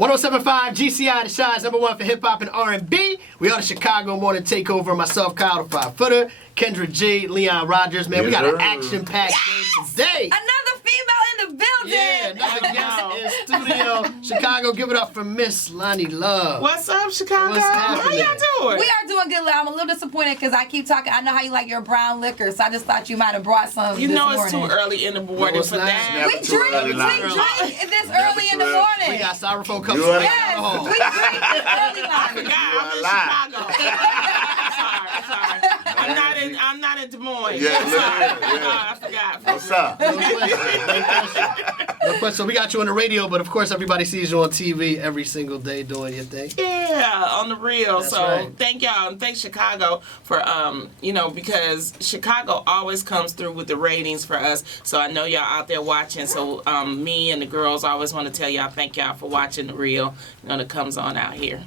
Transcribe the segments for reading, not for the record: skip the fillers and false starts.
107.5 GCI, the Shine's #1 for hip hop and R&B. We are the Chicago Morning Takeover. Myself, Kyle, the 5-footer. Kendra G, Leon Rodgers. Man, we got an action-packed day today. Another female in the building. Yeah, another guest in studio. Chicago, give it up for Miss Loni Love. What's up, Chicago? What's How happening? y'all doing? We are doing good. I'm a little disappointed because I keep talking. I know how you like your brown liquor, so I just thought you might have brought some You this know morning. it's too early in the morning No, it's for not. that. Never We drink this early in the We morning. got styrofoam cups. You for are- Yes, alcohol. we drink this early, I Lonnie. forgot. I'm in Chicago. I'm sorry. I'm not in Des Moines. Yeah, I'm sorry. look here, yeah. I forgot. What's up? No question. So we got you on the radio, but of course everybody sees you on TV every single day doing your thing. Yeah, on the real. That's So right. thank y'all and thanks Chicago for because Chicago always comes through with the ratings for us. So I know y'all out there watching. So me and the girls always want to tell y'all thank y'all for watching the real. That comes on out here.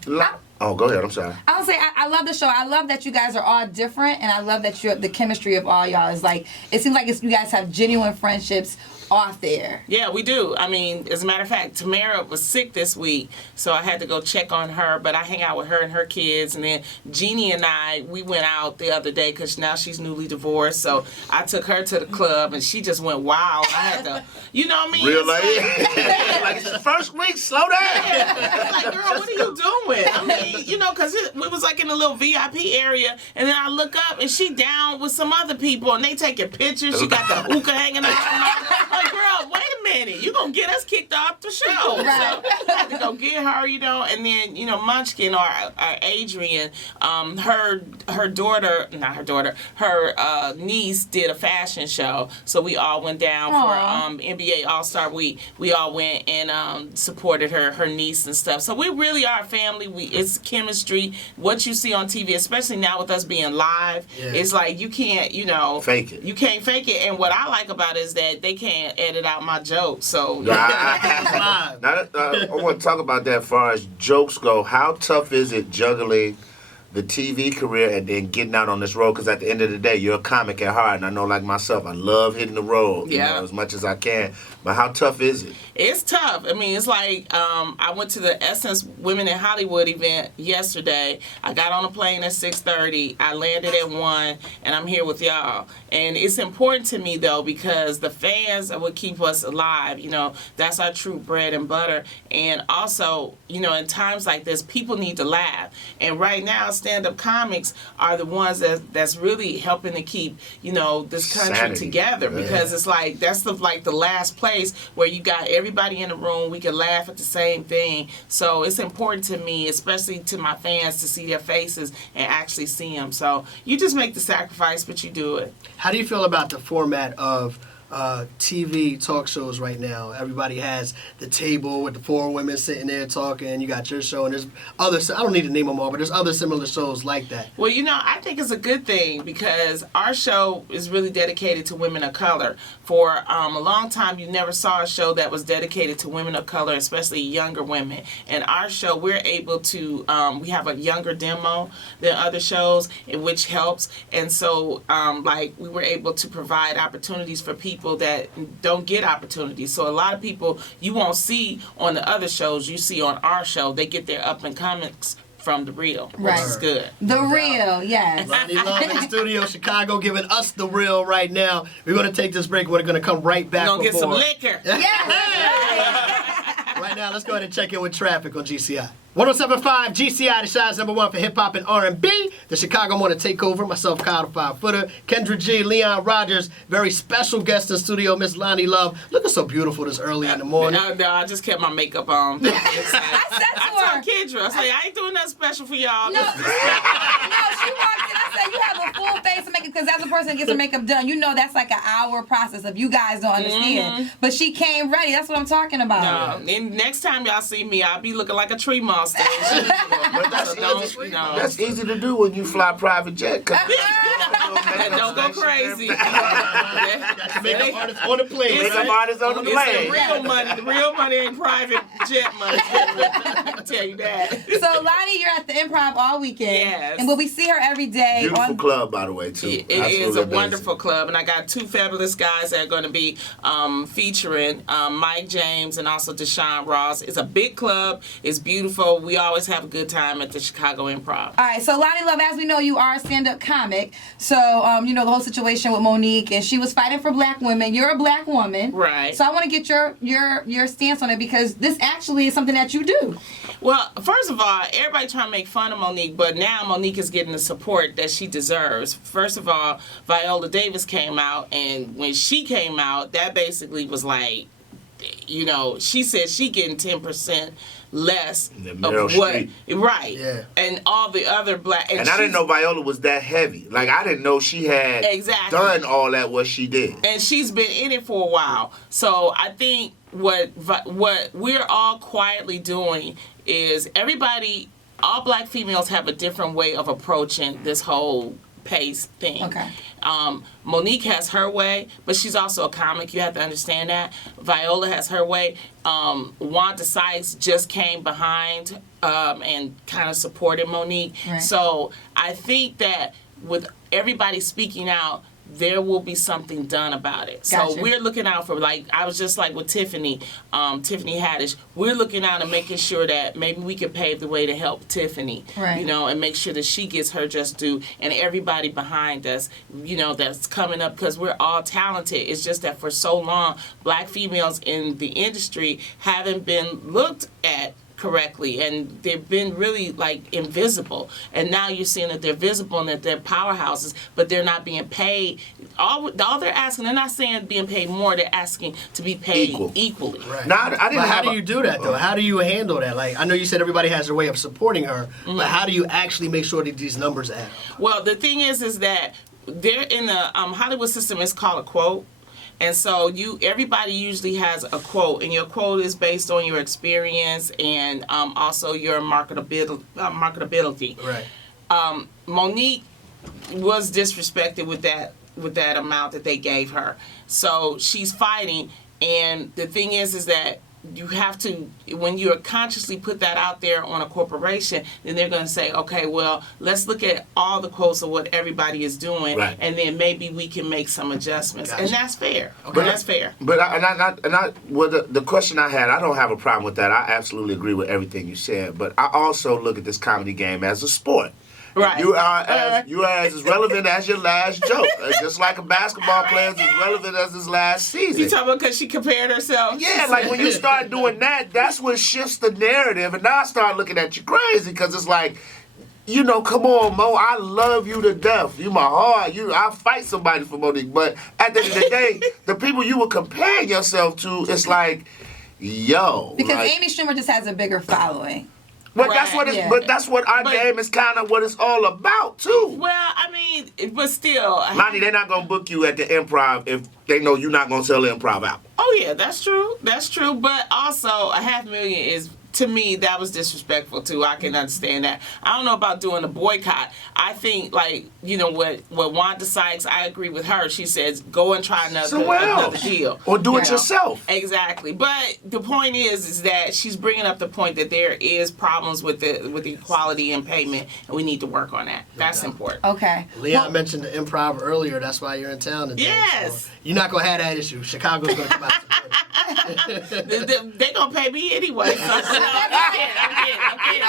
Oh, go ahead. I'm sorry. I would say I love the show. I love that you guys are all different, and I love that the chemistry of all y'all is like. It seems like you guys have genuine friendships off there. Yeah, we do. I mean, as a matter of fact, Tamara was sick this week, so I had to go check on her, but I hang out with her and her kids, and then Jeannie and we went out the other day because now she's newly divorced, so I took her to the club, and she just went wild. I had to, you know what I mean? Real It's lady. Like it's the first week. Slow down. It's like, girl, what are you doing? I mean, because we was like in a little VIP area, and then I look up, and she down with some other people, and they taking pictures. She got the hookah hanging out. Like, girl, wait a minute. You gonna get us kicked off the show. Right. So I had to go get her, and then, Munchkin or Adrian, her daughter, not her daughter, her niece did a fashion show. So we all went down for NBA All-Star Week. We all went and supported her niece and stuff. So we really are a family. It's chemistry. What you see on TV, especially now with us being live, it's like you can't, Fake it. You can't fake it. And what I like about it is that they can't edit out my jokes. So I want to talk about that as far as jokes go. How tough is it juggling the TV career and then getting out on this road? Because at the end of the day, you're a comic at heart, and I know, like myself, I love hitting the road as much as I can. But how tough is it? It's tough. I mean, it's like I went to the Essence Women in Hollywood event yesterday. I got on a plane at 6:30. I landed at 1, and I'm here with y'all. And it's important to me, though, because the fans are what keep us alive. That's our true bread and butter. And also, in times like this, people need to laugh. And right now, stand-up comics are the ones that's really helping to keep, this country Sanity. Together. Because it's like, that's the last place where you got everybody in the room, we can laugh at the same thing. So it's important to me, especially to my fans, to see their faces and actually see them. So you just make the sacrifice, but you do it. How do you feel about the format of TV talk shows right now? Everybody has the table with the 4 women sitting there talking. You got your show, and there's other. I don't need to name them all, but there's other similar shows like that. Well, I think it's a good thing because our show is really dedicated to women of color. For a long time, you never saw a show that was dedicated to women of color, especially younger women. And our show, we're able to, we have a younger demo than other shows, which helps. And so, we were able to provide opportunities for people that don't get opportunities. So a lot of people you won't see on the other shows, you see on our show. They get their up and comings from the real, which is good. The real, yes. Loni Love in the studio, Chicago, giving us the real right now. We're going to take this break. We're going to come right back. We're going to get some liquor. Right now, let's go ahead and check in with traffic on GCI. 107.5 GCI, the Shine's #1 for hip hop and R&B. The Chicago Morning Takeover. Myself, Kyle, the 5-footer. Kendra G, Leon Rodgers. Very special guest in studio, Miss Loni Love. Looking so beautiful this early in the morning. No, I just kept my makeup on. I I told Kendra, I said, I ain't doing nothing special for y'all. No, she walked in. I said, you have a full face of makeup, because as a person that gets her makeup done, that's like an hour process if you guys don't understand. But she came ready. That's what I'm talking about. No, and next time y'all see me, I'll be looking like a tree monster. But that's easy to do when you fly private jet. Don't go crazy. Got to make an artist on the plane. It's Make right? artists on the It's plane. the real money. The real money ain't private jet money. I can tell you that. So Loni, you're at the Improv all weekend. Yes. And will we see her every day? Beautiful club, by the way, too. It is Absolutely a amazing. wonderful club, and I got two fabulous guys that are going to be featuring Mike James and also Deshaun Ross. It's a big club. It's beautiful. We always have a good time at the Chicago Improv. All right, so Loni Love, as we know, you are a stand-up comic. So, you know, the whole situation with Monique, and she was fighting for black women. You're a black woman. Right. So I want to get your stance on it, because this actually is something that you do. Well, first of all, everybody trying to make fun of Monique, but now Monique is getting the support that she deserves. First of all, Viola Davis came out, and when she came out, that basically was like, you know, she said she getting 10% less Than of Meryl what, Streep. right? Yeah. And all the other black, And I didn't know Viola was that heavy. Like, I didn't know she had Exactly. done all that, what she did. and she's been in it for a while. So I think what we're all quietly doing is everybody, all black females have a different way of approaching this whole pace thing. Okay. Monique has her way, but she's also a comic. You have to understand that. Viola has her way. Wanda Sykes just came behind and kind of supported Monique. Right. So I think that with everybody speaking out, there will be something done about it. Gotcha. So we're looking out for, like, I was just like with Tiffany Haddish, we're looking out and making sure that maybe we can pave the way to help Tiffany, Right. you know, and make sure that she gets her just due, and everybody behind us, you know, that's coming up, because we're all talented. It's just that for so long, black females in the industry haven't been looked at correctly, and they've been really like invisible, and now you're seeing that they're visible and that they're powerhouses, but they're not being paid. All they're asking, they're not saying being paid more, they're asking to be paid equally. Right. Now, I didn't But how have do you do that, though? How do you handle that? Like, I know you said everybody has their way of supporting her, but how do you actually make sure that these numbers add up? Well, the thing is that they're in the Hollywood system. It's called a quote. And so everybody usually has a quote, and your quote is based on your experience and also your marketability. Right. Monique was disrespected with that amount that they gave her. So she's fighting, and the thing is that you have to, when you consciously put that out there on a corporation, then they're going to say, okay, well, let's look at all the quotes of what everybody is doing, Right. and then maybe we can make some adjustments. Gotcha. And that's fair. Okay. That's fair. But the question I had, I don't have a problem with that. I absolutely agree with everything you said. But I also look at this comedy game as a sport. Right. You are as relevant as your last joke. Just like a basketball player is as relevant as his last season. You talking about because she compared herself? Yeah, like when you start doing that, that's what shifts the narrative. And now I start looking at you crazy, because it's like, you know, come on, Mo, I love you to death. You my heart. I'll fight somebody for Monique. But at the end of the day, the people you were comparing yourself to, it's like, yo. Because like, Amy Schumer just has a bigger following. But Right, that's what it's. yeah. But that's what our game is kind of what it's all about too. Well, I mean, but still. Lonnie, they're not gonna book you at the Improv if they know you're not gonna sell the Improv out. Oh yeah, that's true. That's true. But also, $500,000 is, to me, that was disrespectful too. I can understand that. I don't know about doing a boycott. I think, like, you know what Wanda Sykes, I agree with her. She says go and try another deal. Or do it You know? yourself. Exactly. But the point is that she's bringing up the point that there is problems with the equality in payment, and we need to work on that. That's important. Okay. Leon mentioned the Improv earlier. That's why you're in town today. Yes. So you're not going to have that issue. Chicago's going to come out. They gonna pay me anyway. So I'm kidding.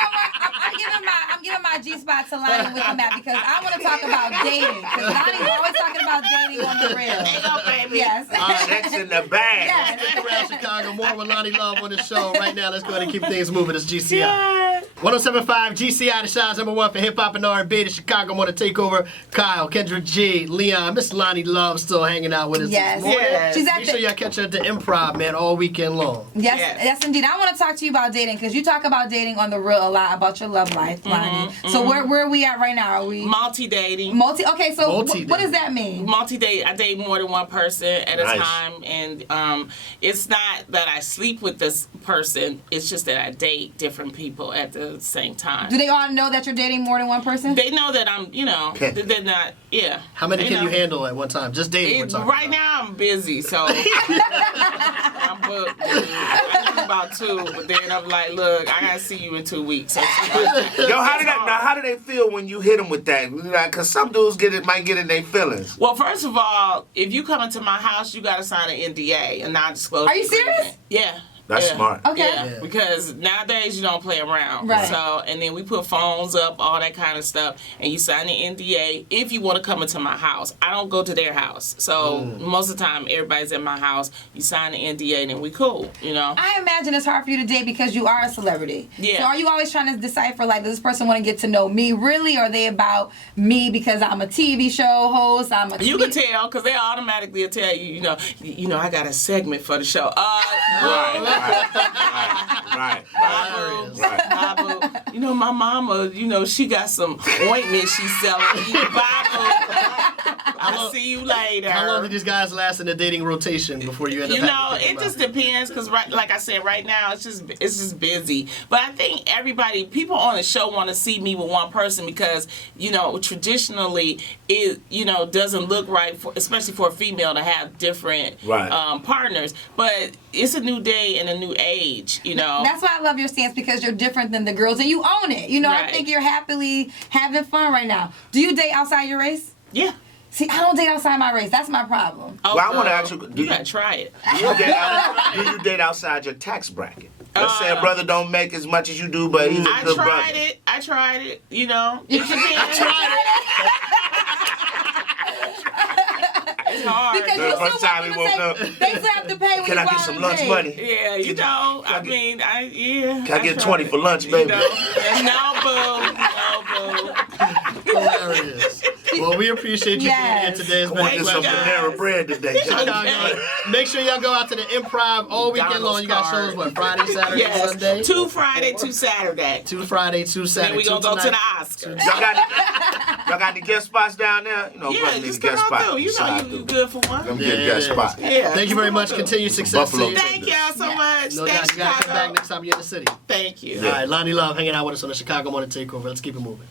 I'm giving my G-spot to Loni with him at, because I want to talk about dating. Because Loni's always talking about dating on the real. They gonna pay me. Yes. Sex in the bag. Yes. Stick around, Chicago. More with Loni Love on the show. Right now, let's go ahead and keep things moving. It's GCI. 107.5 GCI, the show's #1 for hip hop and R&B. The Chicago want to take over. Kyle, Kendra G, Leon, Miss Loni Love still hanging out with us Yes. this morning. Yes. She's at Make sure the, y'all catch her at the Improv, man, all weekend long. yes, Yes. yes, indeed. I want to talk to you about dating, because you talk about dating on the real a lot, about your love life, Loni. So where are we at right now? Are we Multi-dating. Okay, so Multi-dating. what does that mean? Multi-date, I date more than one person at a Nice. time, and it's not that I sleep with this person, it's just that I date different people at the at the same time. Do they all know that you're dating more than one person? They know that I'm, they're not, yeah. How many can know. you handle at one time? Just dating we're talking Right about. now I'm busy, so I'm booked. I do about 2, but then I'm like, look, I gotta see you in 2 weeks. So Yo, how do they feel when you hit them with that? Because some dudes might get in their feelings. Well, first of all, if you come into my house, you gotta sign an NDA, a non-disclosure. Are you serious? agreement. Yeah. That's Yeah. smart. Okay. Yeah, because nowadays you don't play around. Right. So, and then we put phones up, all that kind of stuff, and you sign the NDA if you want to come into my house. I don't go to their house. So, most of the time, everybody's in my house. You sign the NDA, and then we cool, I imagine it's hard for you to date because you are a celebrity. Yeah. So are you always trying to decipher, like, does this person want to get to know me really, or are they about me because I'm a TV show host? You can tell, because they automatically tell you, I got a segment for the show. Right. Bible. My mama, she got some ointment she's selling. Bible. I'll see you later. How long do these guys last in the dating rotation before you end up? It just depends because, like I said, right now it's just busy. But I think people on the show want to see me with one person because traditionally it doesn't look right, especially for a female to have different partners. But it's a new day and a new age. That's why I love your stance because you're different than the girls and you own it. I think you're happily having fun right now. Do you date outside your race? Yeah. See, I don't date outside my race. That's my problem. Oh, Well, I want to ask you, you gotta try it. Do you date outside your tax bracket? Let's say a brother don't make as much as you do, but he's a good brother. I tried it. It depends. It's hard. Because The you first still time want he them woke to up, say, they still have to pay when Can I get some lunch money? Yeah, Can I get 20 for lunch, baby? No, boo. Hilarious. Well, we appreciate you being here today. It's I been want a to get some pleasure. Panera bread today. Chicago. Make sure y'all go out to the Improv all weekend long. You got shows, Friday, Saturday, Yes, Sunday? 2 Friday, 2 Saturday. 2 Friday, 2 Saturday. Then we gonna go to the Oscars. Y'all got any guest spots down there? Yeah, brother need a just guest come on spot. through. You good for one. Them Yeah, get guest yeah. spot. Yeah. Thank you very much. Continued success to Buffalo. you. Thank y'all so much. No Thanks, doubt. You got to come back Chicago. next time you're in the city. Thank you. All right, Loni Love hanging out with us on the Chicago Morning Takeover. Let's keep it moving.